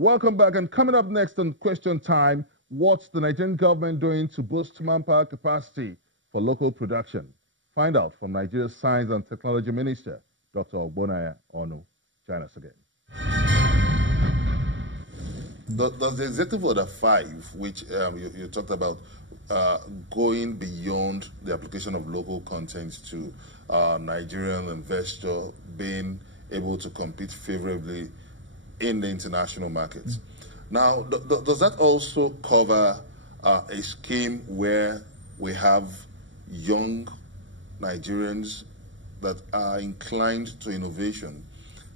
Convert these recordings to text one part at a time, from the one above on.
Welcome back. And coming up next on Question Time, what's the Nigerian government doing to boost manpower capacity for local production? Find out from Nigeria's Science and Technology Minister, Dr. Ogbonaya Onu. Join us again. Does the Executive Order 5, which you talked about, going beyond the application of local content to Nigerian investor being able to compete favorably in the international markets? Now, does that also cover a scheme where we have young Nigerians that are inclined to innovation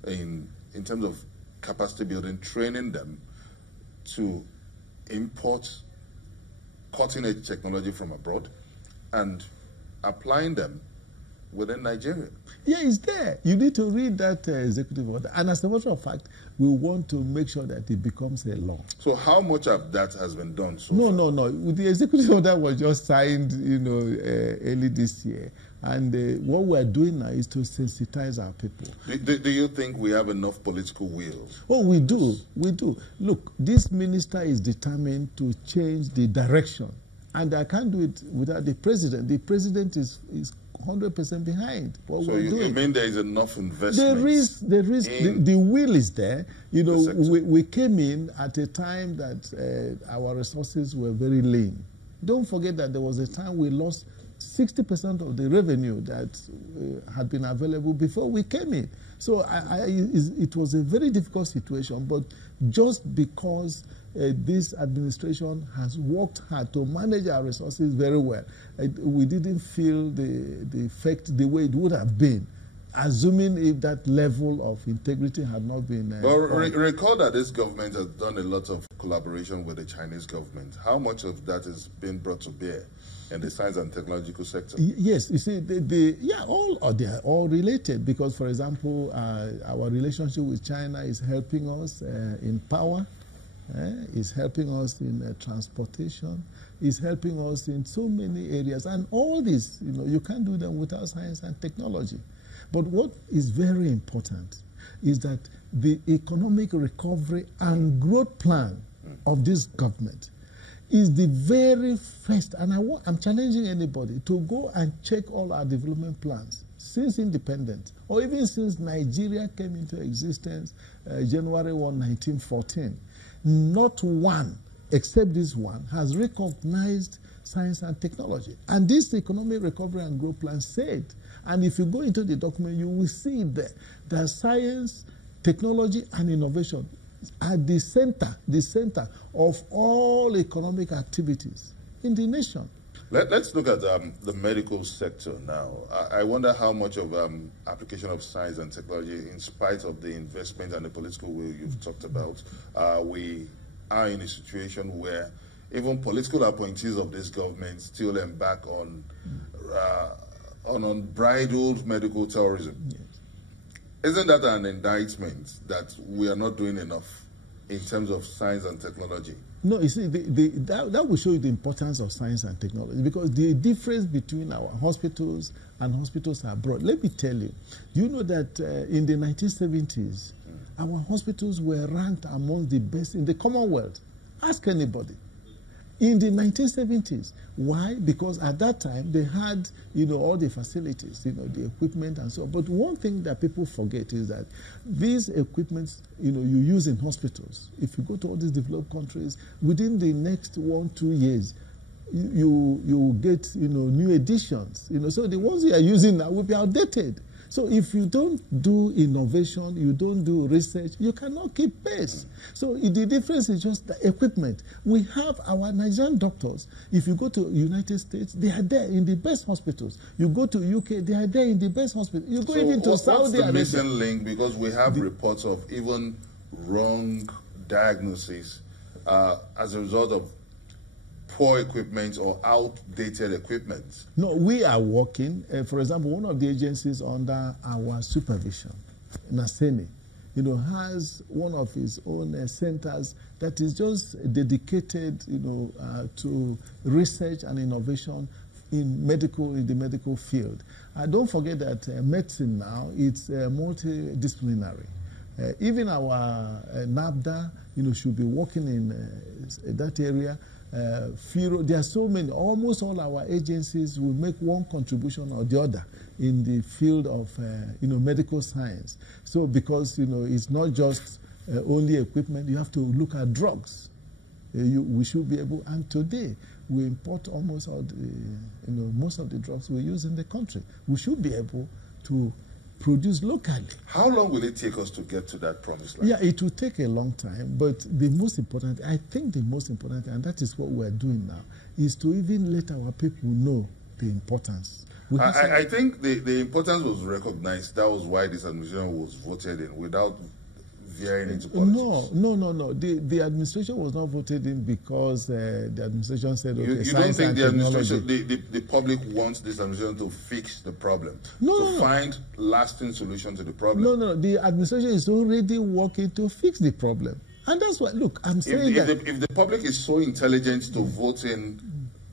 in terms of capacity building, training them to import cutting-edge technology from abroad and applying them within Nigeria? Yeah, it's there. You need to read that executive order. And as a matter of fact, we want to make sure that it becomes a law. So how much of that has been done so far? No. The executive order was just signed, early this year. And what we're doing now is to sensitize our people. Do you think we have enough political will? Oh, we do. We do. Look, this minister is determined to change the direction. And I can't do it without the president. The president is 100% behind what we're doing. So you mean there is enough investment? The will is there. We came in at a time that our resources were very lean. Don't forget that there was a time we lost 60% of the revenue that had been available before we came in. So it was a very difficult situation, but just because this administration has worked hard to manage our resources very well, we didn't feel the effect the way it would have been, assuming if that level of integrity had not been... recall that this government has done a lot of collaboration with the Chinese government. How much of that is being brought to bear in the science and technological sector? Yes, you see, they are all related because, for example, our relationship with China is helping us in power, is helping us in transportation, is helping us in so many areas. And all this, you can't do them without science and technology. But what is very important is that the economic recovery and growth plan of this government is the very first, and I'm challenging anybody to go and check all our development plans since independence, or even since Nigeria came into existence January 1, 1914. Not one, except this one, has recognized science and technology. And this economic recovery and growth plan said, and if you go into the document, you will see there that science, technology, and innovation are the center of all economic activities in the nation. Let's look at the medical sector now. I wonder how much of application of science and technology, in spite of the investment and the political will you've talked about, we are in a situation where even political appointees of this government still embark on unbridled medical tourism. Yes. Isn't that an indictment that we are not doing enough in terms of science and technology? No, you see, that will show you the importance of science and technology, because the difference between our hospitals and hospitals abroad. Let me tell you, you know that in the 1970s, our hospitals were ranked among the best in the Commonwealth. Ask anybody. In the 1970s. Why? Because at that time, they had, all the facilities, the equipment and so on. But one thing that people forget is that these equipments, you use in hospitals. If you go to all these developed countries, within the next 1-2 years, you get, new editions. So the ones you are using now will be outdated. So if you don't do innovation, you don't do research, you cannot keep pace. So the difference is just the equipment. We have our Nigerian doctors. If you go to United States, they are there in the best hospitals. You go to UK, they are there in the best hospitals. You go even to Saudi Arabia. What's the missing link? Because we have reports of even wrong diagnoses as a result of poor equipment or outdated equipment. No, we are working. For example, one of the agencies under our supervision, NASENI, has one of its own centers that is just dedicated, to research and innovation in the medical field. Don't forget that medicine now, it's multidisciplinary. Even our NAFDA, should be working in that area. FIRO, there are so many. Almost all our agencies will make one contribution or the other in the field of, medical science. So because, it's not just only equipment, you have to look at drugs. We should be able, and today we import almost all the, most of the drugs we use in the country. We should be able to produce locally. How long will it take us to get to that promised land? Yeah, it will take a long time, but the most important, I think the most important, and that is what we're doing now, is to even let our people know the importance. I think the importance was recognized. That was why this administration was voted in without veering into politics. No. The administration was not voted in because the administration said, okay, you don't think the administration, the public wants this administration to fix the problem? To find lasting solution to the problem? No. The administration is already working to fix the problem. And that's why, look, I'm saying if the public is so intelligent to vote in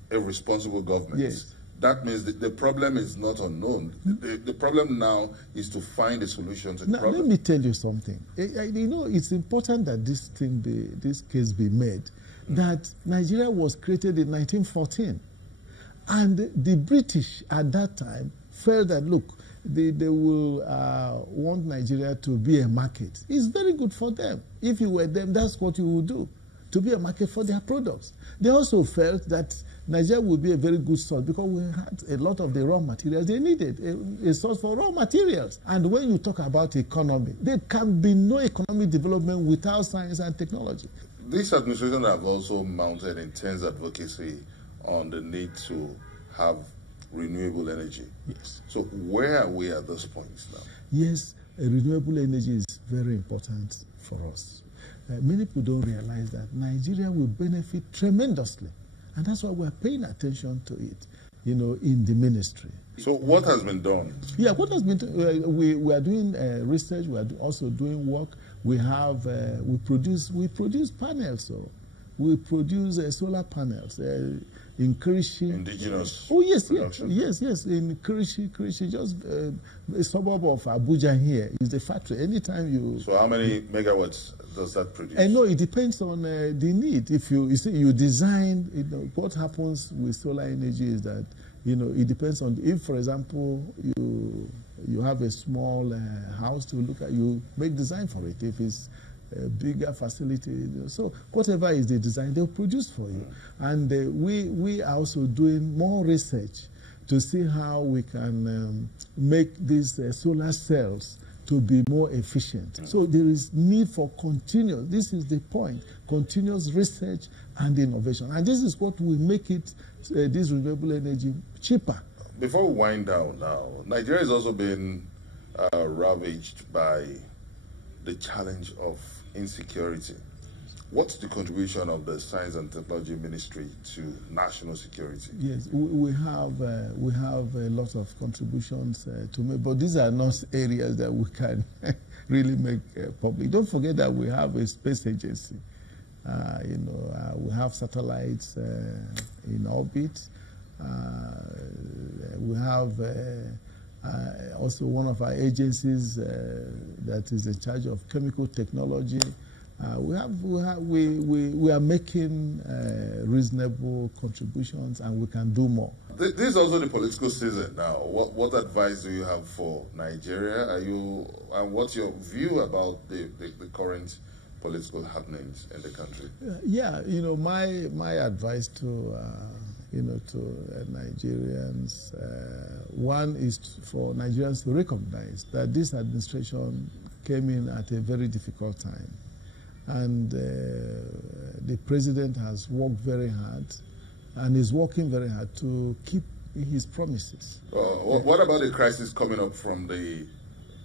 a responsible government, yes, that means that the problem is not unknown. The problem now is to find a solution to the problem. Let me tell you something. It's important that this case be made. That Nigeria was created in 1914. And the British at that time felt that, look, they will want Nigeria to be a market. It's very good for them. If you were them, that's what you would do, to be a market for their products. They also felt that Nigeria would be a very good source because we had a lot of the raw materials they needed, a source for raw materials. And when you talk about economy, there can be no economic development without science and technology. This administration have also mounted intense advocacy on the need to have renewable energy. Yes. So where are we at this point now? Yes, renewable energy is very important for us. Many people don't realize that Nigeria will benefit tremendously. And that's why we're paying attention to it, in the ministry. So what has been done? Yeah, what has been done? We are doing research. We are also doing work. We have we produce panels. So we produce solar panels in Kirishi. Indigenous. Oh yes, production. yes. In Kirishi, just a suburb of Abuja here is the factory. Anytime you. So how many megawatts does that produce? No, it depends on the need. If you see, you design, what happens with solar energy is that, it depends on, if, for example, you have a small house to look at, you make design for it. If it's a bigger facility, so whatever is the design, they'll produce for you. And we are also doing more research to see how we can make these solar cells to be more efficient. So there is need for continuous, this is the point, continuous research and innovation. And this is what will make it, this renewable energy, cheaper. Before we wind down now, Nigeria has also been ravaged by the challenge of insecurity. What's the contribution of the Science and Technology Ministry to national security? Yes, we have a lot of contributions to make, but these are not areas that we can really make public. Don't forget that we have a space agency. We have satellites in orbit. We have also one of our agencies that is in charge of chemical technology. We are making reasonable contributions, and we can do more. This is also the political season now. What advice do you have for Nigeria? And what's your view about the current political happenings in the country? Yeah, my advice to Nigerians, one is for Nigerians to recognize that this administration came in at a very difficult time. And the president has worked very hard and is working very hard to keep his promises. What about the crisis coming up from the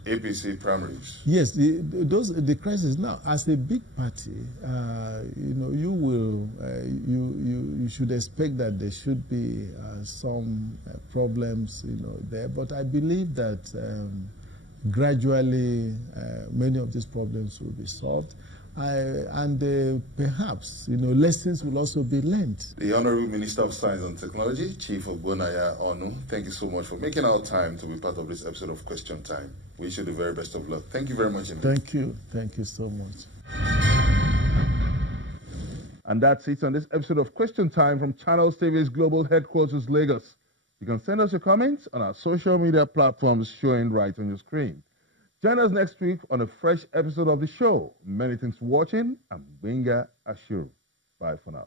APC primaries? Yes, the crisis now, as a big party, you should expect that there should be some problems, there. But I believe that gradually many of these problems will be solved. And perhaps, lessons will also be learned. The Honorable Minister of Science and Technology, Chief Ogbonnaya Onu, thank you so much for making our time to be part of this episode of Question Time. wish you the very best of luck. Thank you very much indeed. Thank you. Thank you so much. And that's it on this episode of Question Time from Channels TV's Global Headquarters, Lagos. You can send us your comments on our social media platforms showing right on your screen. Join us next week on a fresh episode of the show. Many thanks for watching. I'm Benga Ashuru. Bye for now.